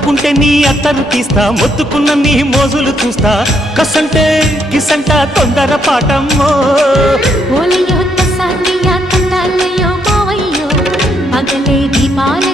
మొత్తుకుంటే నీ అత్తరు తీస్తా, మొత్తుకున్న నీ మోజులు చూస్తా. కసంటే గిసంట తొందర పాటమ్మో. ఓలయ్యో తసాలయ్యో తండాలయ్యో మావయ్యో పగలే దీపాల